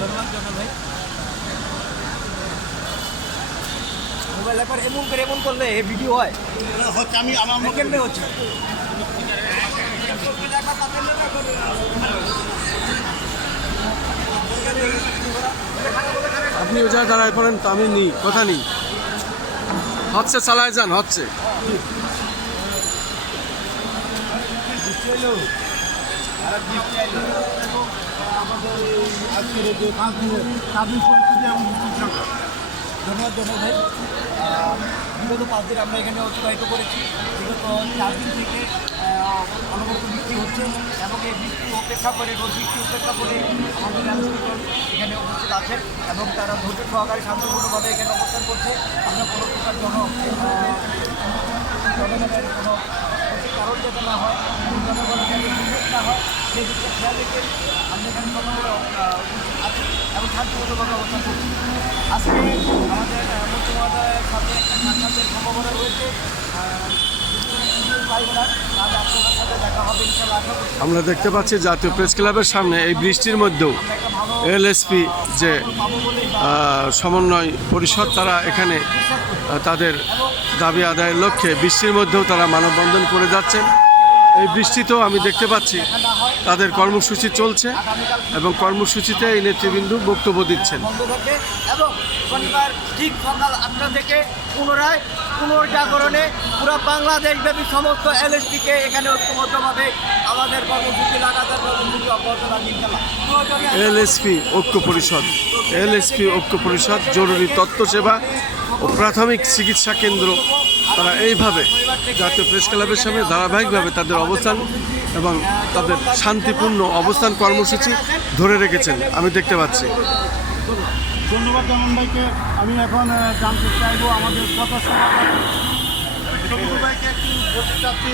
ধন্যবাদ জানাই ভাই। মোবাইল একবার এমন করলে ভিডিও হয় হচ্ছে আমি আমার কেমনে হচ্ছে। আপনি ও জায়গায় দাঁড়ায় পড়েন তো, আমি নিই কথা নিই। হচ্ছে চালায় যান, হচ্ছে। আমাদের আজকের যে 5 দিনের স্বাধীন পরিস্থিতি এবং ধন্যবাদ জানাই ভাই। বিগত 5 দিন আমরা এখানে অতিবাহিত করেছি। বিগত 4 দিন থেকে অনবরত বৃষ্টি হচ্ছে এবং এই বৃষ্টি উপেক্ষা করে রোদ বৃষ্টি উপেক্ষা করে আমাদের রাজনীতিকরণ এখানে উপস্থিত আছেন এবং তারা ধৈর্য সহকারে শান্তপূর্ণভাবে এখানে অবস্থান করছে। আমরা কোনো প্রকার জনগণের কোনো কারণ যাতে না হয়, জনগণের যাতে দুর্ভোগ না হয় সেই দিকটা খেয়াল রেখে আমরা এখানে সকলে আছি এবং শান্তিপূর্ণভাবে অবস্থান করছি। আজকে আমাদের মন্ত্রী মহোদয়ের সাথে একটা সাক্ষাতের সম্ভাবনা রয়েছে। আপনার সাথে দেখা হবে ইনশাআল্লাহ। আশা করছি আমরা দেখতে পাচ্ছি জাতীয় প্রেস ক্লাবের সামনে এই বৃষ্টির মধ্যেও এলএসপি যে সমন্বয় পরিষদ, তারা এখানে তাদের দাবি আদায়ের লক্ষ্যে বৃষ্টির মধ্যেও তারা মানববন্ধন করে যাচ্ছেন। এই বৃষ্টিতেও আমি দেখতে পাচ্ছি তাদের কর্মসূচি চলছে এবং কর্মসূচিতে এই নেতৃবৃন্দ বক্তব্য দিচ্ছেন। বন্ধ থাকবে এবং শনিবার ঠিক সকাল 8টা থেকে পুনর্জাগরণে পুরো বাংলাদেশব্যাপী সমস্ত এলএসপিকে এখানে ঐক্যবদ্ধভাবে আমাদের কর্মসূচি লাগাতার কর্মসূচি অব্যাহত রাখি ইনশাআল্লাহ। এলএসপি ঐক্য পরিষদ জরুরি তথ্য সেবা ও প্রাথমিক চিকিৎসা কেন্দ্র, তারা এইভাবে জাতীয় প্রেস ক্লাবের সামনে ধারাবাহিকভাবে তাদের অবস্থান এবং তাদের শান্তিপূর্ণ অবস্থান কর্মসূচি ধরে রেখেছেন আমি দেখতে পাচ্ছি। ধন্যবাদ জামান ভাইকে। আমি এখন জানতে চাইবো আমাদের কথা ভাইকে একটু বলতে চাচ্ছি।